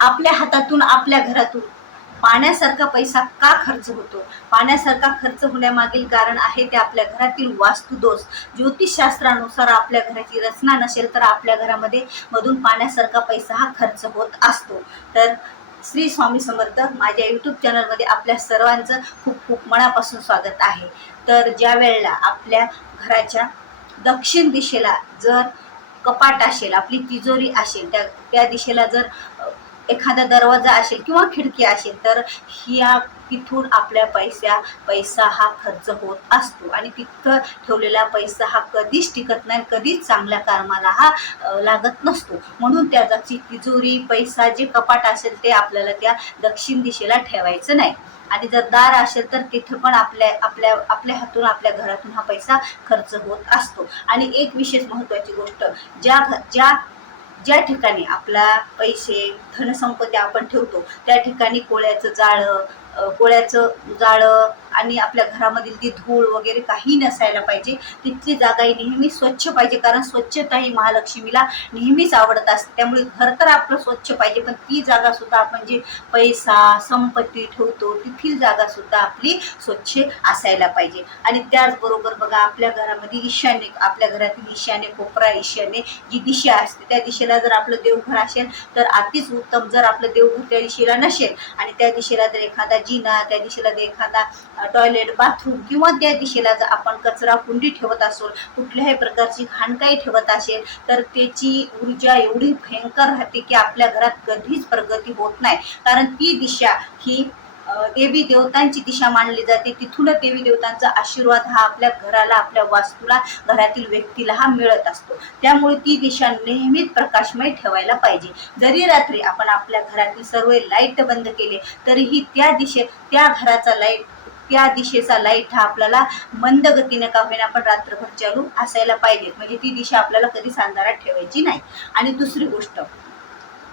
आपल्या हातातून आपल्या घरातून. पाण्यासारखा पैसा का खर्च होतो? पाण्यासारखा खर्च होण्यामागील कारण आहे ते आपल्या घरातील वास्तुदोष. ज्योतिषशास्त्रानुसार आपल्या घराची रचना नसेल तर आपल्या घरामध्ये मधून पाण्यासारखा पैसा हा खर्च होत असतो. तर श्री स्वामी समर्थ माझ्या यूट्यूब चॅनलमध्ये आपल्या सर्वांचं खूप खूप मनापासून स्वागत आहे. तर ज्या वेळेला आपल्या घराच्या दक्षिण दिशेला जर कपाट असेल आपली तिजोरी असेल त्या त्या दिशेला जर एखादा दरवाजा असेल किंवा खिडकी असेल तर ह्या तिथून आपल्या पैसा पैसा हा खर्च होत असतो. आणि तिथं ठेवलेला पैसा हा कधीच टिकत नाही कधीच चांगल्या कामाला हा लागत नसतो. म्हणून त्याचा तिजोरी पैसा जे कपाट असेल ते आपल्याला त्या दक्षिण दिशेला ठेवायचं नाही. आणि जर दार असेल तर तिथं पण आपल्या आपल्या आपल्या हातून आपल्या घरातून हा पैसा खर्च होत असतो. आणि एक विशेष महत्त्वाची गोष्ट ज्या ज्या ज्या ठिकाणी आपला पैसे धनसंपत्ती आपण ठेवतो त्या ठिकाणी कोळ्याचं जाळं कोळ्याचं जाळं आणि आपल्या घरामधील ती धूळ वगैरे काही नसायला पाहिजे तिथली जागा ही नेहमी स्वच्छ पाहिजे. कारण स्वच्छता ही महालक्ष्मीला नेहमीच आवडत असते. त्यामुळे घर तर आपलं स्वच्छ पाहिजे पण ती जागा सुद्धा आपण जे पैसा संपत्ती ठेवतो तिथील जागा सुद्धा आपली स्वच्छ असायला पाहिजे. आणि त्याचबरोबर बघा आपल्या घरामध्ये ईशान्य आपल्या घरातील ईशान्य कोपरा ईशान्य जी दिशा असते त्या दिशेला जर आपलं देवघर असेल तर अतिच उत्तम जर आपलं देवघर त्या दिशेला नसेल आणि त्या दिशेला जर एखादा जिना त्या दिशेला जर एखादा टॉयलेट बाथरूम किंवा त्या दिशेला जर आपण कचरा कुंडी ठेवत असो कुठल्याही प्रकारची घाणकाई ठेवत असेल तर त्याची ऊर्जा एवढी भयंकर राहते की आपल्या घरात कधीच प्रगती होत नाही. कारण ती दिशा ही देवी देवतांची दिशा मानली जाते. तिथूनच देवी देवतांचा आशीर्वाद हा आपल्या घराला आपल्या वास्तूला घरातील व्यक्तीला हा मिळत असतो. त्यामुळे ती दिशा नेहमीच प्रकाशमय ठेवायला पाहिजे. जरी रात्री आपण आपल्या घरातील सर्व लाइट बंद केले तरीही त्या दिशे त्या घराचा लाइट त्या दिशेचा लाइट हा आपल्याला मंद गतीने का होईना आपण रात्रभर चालू असायला पाहिजे म्हणजे ती दिशा आपल्याला कधीच अंधारात ठेवायची नाही. आणि दुसरी गोष्ट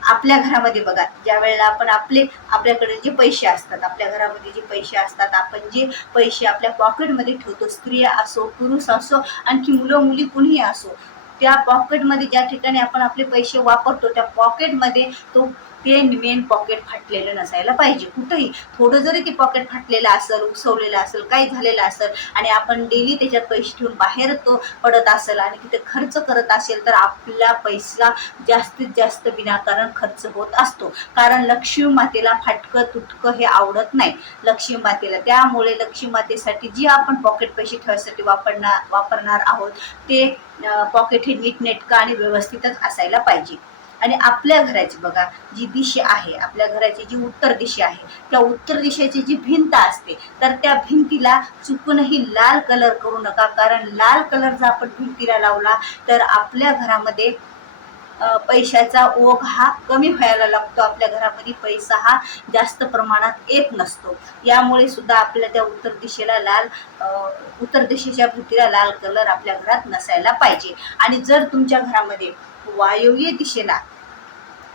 आपल्या घरामध्ये बघा ज्या वेळेला आपण आपले आपल्याकडे जे पैसे असतात आपल्या घरामध्ये जे पैसे असतात आपण जे पैसे आपल्या पॉकेटमध्ये ठेवतो स्त्रिया असो पुरुष असो आणखी मुलं मुली कुणीही असो त्या पॉकेटमध्ये ज्या ठिकाणी आपण आपले पैसे वापरतो त्या पॉकेटमध्ये तो ते मेन पॉकेट फाटलेलं नसायला पाहिजे. कुठंही. थोडं जरी ते पॉकेट फाटलेलं असेल उसवलेलं असेल काही झालेलं असेल आणि आपण डेली त्याच्यात पैसे ठेवून बाहेर तो पडत असेल आणि तिथे खर्च करत असेल तर आपला पैसा जास्तीत जास्त विनाकारण खर्च होत असतो. कारण लक्ष्मी मातेला फाटकं तुटकं हे आवडत नाही. लक्ष्मी मातेला. त्यामुळे लक्ष्मी मातेसाठी जी आपण पॉकेट पैसे ठेवायसाठी वापरणार वापरणार आहोत ते पॉकेट हे नीटनेटकं आणि व्यवस्थितच असायला पाहिजे. आणि आपल्या घराची बघा जी दिशा आहे आपल्या घराची जी उत्तर दिशा आहे त्या उत्तर दिशेची जी भिंत असते तर त्या भिंतीला चुकूनही लाल कलर करू नका. कारण लाल कलर जर आपण भिंतीला लावला तर आपल्या घरामध्ये पैशाचा ओघ हा कमी व्हायला लागतो. आपल्या घरामध्ये पैसा हा जास्त प्रमाणात येत नसतो. यामुळे सुद्धा आपल्या त्या उत्तर दिशेला लाल उत्तर दिशेच्या भिंतीला लाल कलर आपल्या घरात नसायला पाहिजे. आणि जर तुमच्या घरामध्ये वायव्य दिशेला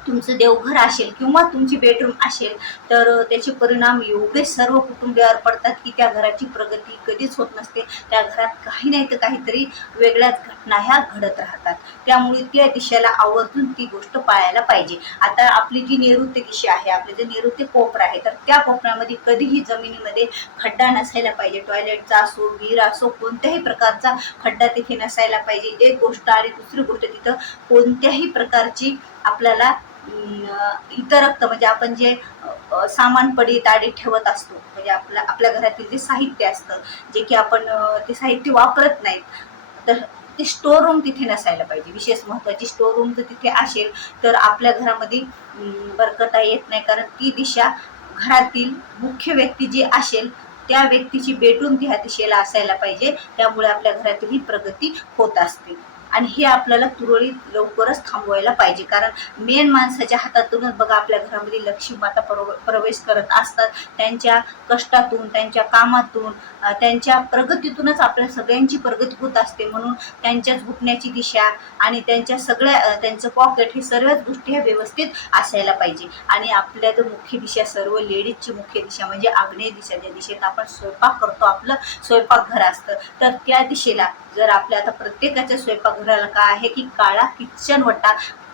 तुमचं देवघर असेल किंवा तुमची बेडरूम असेल तर त्याचे परिणाम एवढे सर्व कुटुंबियावर पडतात की त्या घराची प्रगती कधीच होत नसते. त्या घरात काही नाही तर काहीतरी वेगळ्याच घटना ह्या घडत राहतात. त्यामुळे त्या दिशेला आवर्जून ती गोष्ट पाळायला पाहिजे. आता आपली जी नैऋत्य दिशा आहे आपले जे नैऋत्य कोपरा आहे तर त्या कोपऱ्यामध्ये कधीही जमिनीमध्ये खड्डा नसायला पाहिजे. टॉयलेटचा असो विहीर असो कोणत्याही प्रकारचा खड्डा तिथे नसायला पाहिजे. एक गोष्ट आणि दुसरी गोष्ट तिथं कोणत्याही प्रकारची आपल्याला इतर इतरक्त म्हणजे आपण जे सामान पडी ताडी ठेवत असतो म्हणजे आपल्या आपल्या घरातील जे साहित्य असतं जे की आपण ते साहित्य वापरत नाहीत तर ते स्टोर रूम तिथे नसायला पाहिजे. विशेष महत्त्वाची स्टोर रूम जर तिथे असेल तर आपल्या घरामध्ये बरकता येत नाही कारण ती दिशा घरातील मुख्य व्यक्ती जी असेल त्या व्यक्तीची बेडरूम ह्या दिशेला असायला पाहिजे. त्यामुळे आपल्या घरातील ही प्रगती होत असते. आणि हे आपल्याला तुरळीत लवकरच थांबवायला पाहिजे. कारण मेन माणसाच्या हातातूनच बघा आपल्या घरामध्ये लक्ष्मी माता प्रव प्रवेश करत असतात. त्यांच्या कष्टातून त्यांच्या कामातून त्यांच्या प्रगतीतूनच आपल्या सगळ्यांची प्रगती होत असते. म्हणून त्यांच्या झोपण्याची दिशा आणि त्यांच्या सगळ्या त्यांचं पॉकेट हे सर्वच गोष्टी ह्या व्यवस्थित असायला पाहिजे. आणि आपल्या तर मुख्य दिशा सर्व लेडीजची मुख्य दिशा म्हणजे आग्नेय दिशा. ज्या दिशेत आपण स्वयंपाक करतो आपलं स्वयंपाकघर असतं. तर त्या दिशेला जर आपल्या आता प्रत्येकाच्या स्वयंपाकघराला काय आहे की काळा किचन वट्टा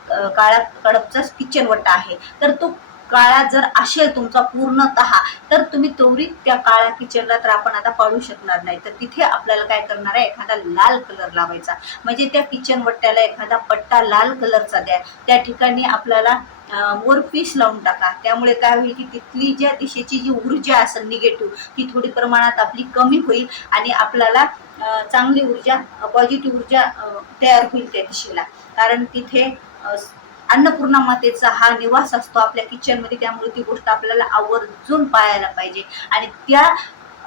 काळा कडपचा किचन वट्टा आहे. तर तो काळा जर असेल तुमचा पूर्णतः तर तुम्ही त्वरित त्या काळ्या किचनला तर आपण आता पाडू शकणार नाही. तर तिथे आपल्याला काय करणार आहे? एखादा लाल कलर लावायचा. म्हणजे त्या किचन वट्ट्याला एखादा पट्टा लाल कलरचा द्या. त्या ठिकाणी आपल्याला वर पीस लावून टाका. त्यामुळे काय होईल की तिथली ज्या दिशेची जी ऊर्जा असेल निगेटिव्ह ती थोडी प्रमाणात आपली कमी होईल आणि आपल्याला चांगली ऊर्जा पॉझिटिव्ह ऊर्जा तयार होईल त्या दिशेला. कारण तिथे अन्नपूर्णा मातेचा हा निवास असतो आपल्या किचनमध्ये त्यामुळे ती गोष्ट आपल्याला आवर्जून पाळायला पाहिजे. आणि त्या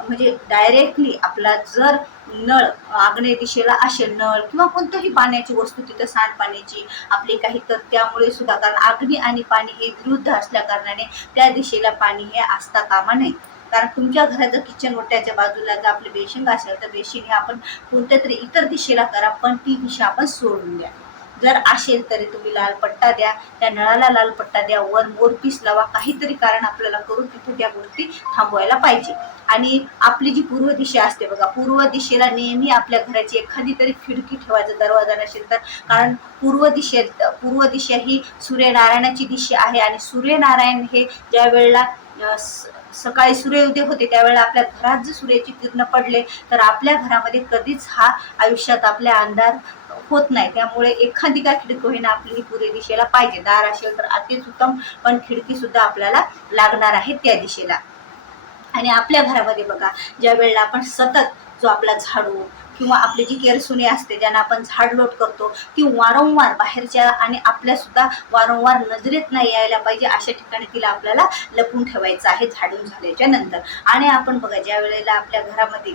म्हणजे डायरेक्टली आपला जर नळ आग्नेय दिशेला असेल नळ किंवा कोणत्याही पाण्याची वस्तू तिथं सांडपाण्याची आपली काही तर त्यामुळे सुद्धा कारण अग्नी आणि पाणी हे विरुद्ध असल्या कारणाने त्या दिशेला पाणी हे असता कामा नये. कारण तुमच्या घराचं किचन ओट्याच्या बाजूला जर आपले बेशिंग असेल तर बेशिंग हे आपण कोणत्या तरी इतर दिशेला करा पण ती दिशा आपण सोडून द्या. जर असेल तरी तुम्ही लाल पट्टा द्या त्या नळाला लाल पट्टा द्या वर मोर पीस लावा काहीतरी कारण आपल्याला करून तिथे त्या गोष्टी थांबवायला पाहिजे. आणि आपली जी पूर्व दिशा असते बघा पूर्व दिशेला नेहमी आपल्या घराची एखादी तरी खिडकी ठेवायचा दरवाजा नसेल तर. कारण पूर्व दिशेत पूर्व दिशा ही सूर्यनारायणाची दिशा आहे आणि सूर्यनारायण हे ज्या वेळेला सकाळी सूर्योदय होते त्यावेळेला आपल्या घरात जर सूर्याची किरण पडले तर आपल्या घरामध्ये कधीच हा आयुष्यात आपल्या अंधार होत नाही. त्यामुळे एखादी का खिडकी होईना आपली ही पूर्व दिशेला पाहिजे. दार असेल तर अतिच उत्तम पण खिडकी सुद्धा आपल्याला लागणार आहे त्या दिशेला. आणि आपल्या घरामध्ये बघा ज्या वेळेला आपण सतत जो आपला झाडू किंवा आपली जी केरसुनी असते ज्यांना आपण झाड लोट करतो ती वारंवार बाहेरच्या आणि आपल्यासुद्धा वारंवार नजरेत नाही यायला पाहिजे अशा ठिकाणी तिला आपल्याला लपून ठेवायचं आहे झाडून झाल्याच्यानंतर. आणि आपण बघा ज्या वेळेला आपल्या घरामध्ये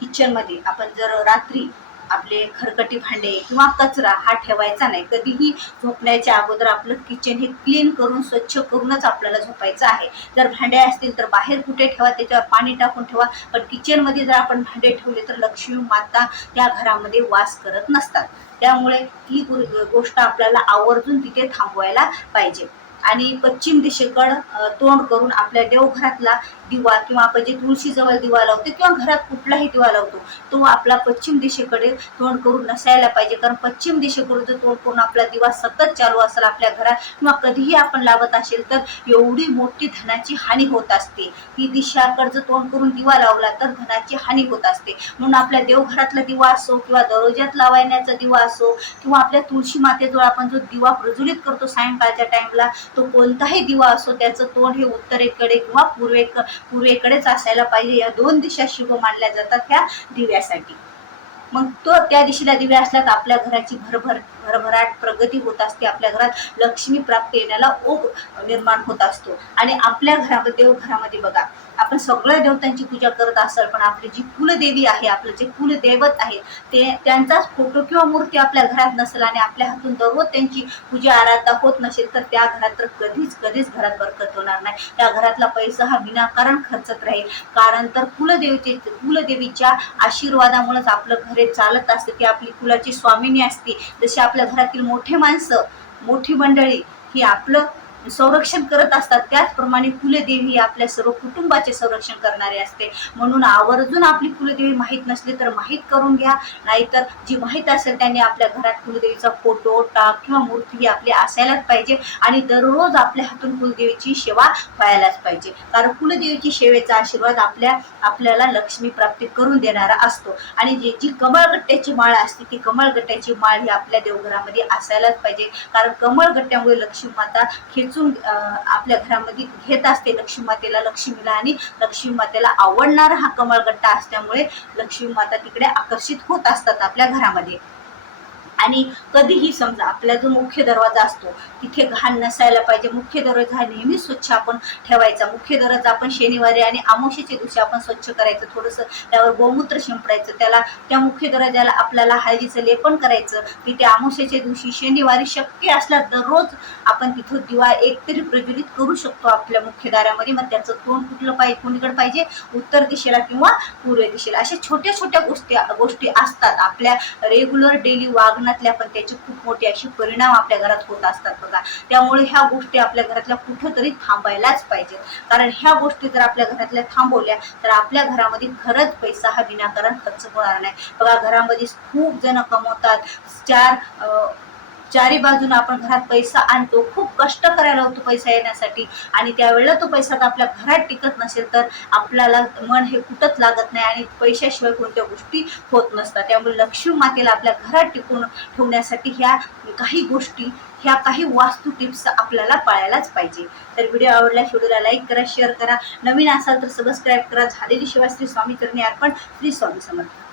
किचनमध्ये आपण जर रात्री आपले खरकटी भांडे किंवा कचरा हा ठेवायचा नाही. कधीही झोपण्याच्या अगोदर आपलं किचन हे क्लीन करून स्वच्छ करूनच आपल्याला झोपायचं आहे. जर भांडे असतील तर बाहेर कुठे ठेवा त्याच्यावर पाणी टाकून ठेवा. पण किचनमध्ये जर आपण भांडे ठेवले तर लक्ष्मी माता त्या घरामध्ये वास करत नसतात. त्यामुळे ही गोष्ट आपल्याला आवर्जून तिथे थांबवायला पाहिजे. आणि पश्चिम दिशेकडं तोंड करून आपल्या देवघरातला दिवा किंवा आपण जे तुळशीजवळ दिवा लावतो किंवा घरात कुठलाही दिवा लावतो तो आपला पश्चिम दिशेकडे तोंड करून नसायला पाहिजे. कारण पश्चिम दिशेकडून जर तोंड करून आपला दिवा सतत चालू असेल आपल्या घरात किंवा कधीही आपण लावत असेल तर एवढी मोठी धनाची हानी होत असते. ही दिशाकडे जर तोंड करून दिवा लावला तर धनाची हानी होत असते. म्हणून आपल्या देवघरातला दिवा असो किंवा दरोज्यात लावायण्याचा दिवा असो किंवा आपल्या तुळशी मातेजवळ आपण जो दिवा प्रज्वलित करतो सायंकाळच्या टाइमला तो कोणताही दिवा असो त्याचं तोंड हे उत्तरेकडे किंवा पूर्वेक पूर्वेकडेच असायला पाहिजे. या दोन दिशा शुभ मानल्या जातात त्या दिव्यासाठी. मग तो त्या दिशेला दिव्या असला तर आपल्या घराची भरभर भरभराट प्रगती होत असते आपल्या घरात लक्ष्मी प्राप्ती येण्याला ओघ निर्माण होत असतो. आणि आपल्या घरामध्ये देवघरामध्ये बघा आपण सगळ्या देवतांची पूजा करत असाल पण आपली जी कुलदेवी आहे आपलं जे कुलदैवत आहे ते त्यांचाच फोटो किंवा मूर्ती आपल्या घरात नसेल आणि आपल्या हातून दररोज त्यांची पूजा आराधना होत नसेल तर त्या घरात तर कधीच कधीच घरात बरकत होणार नाही. त्या घरातला पैसा हा विनाकारण खर्चत राहील. कारण तर कुलदेवीचे कुलदेवीच्या आशीर्वादामुळेच आपलं घरे चालत असते ती आपली कुलाची स्वामिनी असते. जशी आपल्या घरातील मोठे माणसं मोठी मंडळी ही आपलं संरक्षण करत असतात. त्याचप्रमाणे कुलदेवी ही आपल्या सर्व कुटुंबाचे संरक्षण करणारे असते. म्हणून आवर्जून आपली कुलदेवी माहीत नसली तर माहीत करून घ्या. नाहीतर जी माहीत असेल त्यांनी आपल्या घरात कुलदेवीचा फोटो टाक किंवा मूर्ती ही आपली असायलाच पाहिजे. आणि दररोज आपल्या हातून कुलदेवीची सेवा व्हायलाच पाहिजे. कारण कुलदेवीची सेवेचा आशीर्वाद आपल्या आपल्याला लक्ष्मी प्राप्ती करून देणारा असतो. आणि जी जी कमळगट्ट्याची माळ असते ती कमळगट्ट्याची माळ ही आपल्या देवघरामध्ये असायलाच पाहिजे. कारण कमळगट्ट्यामुळे लक्ष्मी माता खेच अं, आपल्या घरामध्ये घेत असते लक्ष्मी मातेला लक्ष्मीला आणि लक्ष्मी मातेला आवडणारा हा कमळगट्टा असल्यामुळे लक्ष्मी माता तिकडे आकर्षित होत असतात आपल्या घरामध्ये. आणि कधीही समजा आपला जो मुख्य दरवाजा असतो तिथे घाण नसायला पाहिजे. मुख्य दरवाजा हा नेहमी स्वच्छ आपण ठेवायचा. मुख्य दरवाजा आपण शनिवारी आणि आमोशीच्या दिवशी आपण स्वच्छ करायचं. थोडंसं त्यावर गोमूत्र शिंपडायचं. त्याला त्या मुख्य दरवाजाला आपल्याला हळदीचं लेपन करायचं. तिथे आमोशाच्या दिवशी शनिवारी शक्य असला दररोज आपण तिथं दिवा एक तरी प्रज्वलित करू शकतो आपल्या मुख्य दारामध्ये. मग त्याचं तोंड कुठलं पाहिजे कोणीकडे पाहिजे? उत्तर दिशेला किंवा पूर्व दिशेला. अशा छोट्या छोट्या गोष्टी गोष्टी असतात. आपल्या रेग्युलर डेली वागणं जीवनातल्या पण त्याचे खूप मोठे असे परिणाम आपल्या घरात होत असतात बघा. त्यामुळे ह्या गोष्टी आपल्या घरातल्या कुठंतरी थांबायलाच पाहिजेत. कारण ह्या गोष्टी जर आपल्या घरातल्या थांबवल्या तर आपल्या घरामध्ये खरंच पैसा हा विनाकारण खर्च होणार नाही. बघा घरामध्ये खूप जण कमवतात. चार अं, चारी बाजून आपण घरात पैसा आणतो. खूप कष्ट करायला होतो पैसा येण्यासाठी. आणि त्यावेळेला तो पैसा तर आपल्या घरात टिकत नसेल तर आपल्याला मन हे कुठंच लागत नाही आणि पैशाशिवाय कोणत्या गोष्टी होत नसतात. त्यामुळे लक्ष्मी मातेला आपल्या घरात टिकून ठेवण्यासाठी ह्या काही गोष्टी ह्या काही वास्तू टिप्स आपल्याला पाळायलाच पाहिजे. तर व्हिडिओ आवडल्यास व्हिडिओला लाईक करा शेअर करा. नवीन असाल तर सबस्क्राईब करा. झालेली शिवाय श्री स्वामी करणे अर्पण श्री स्वामी समर्थ.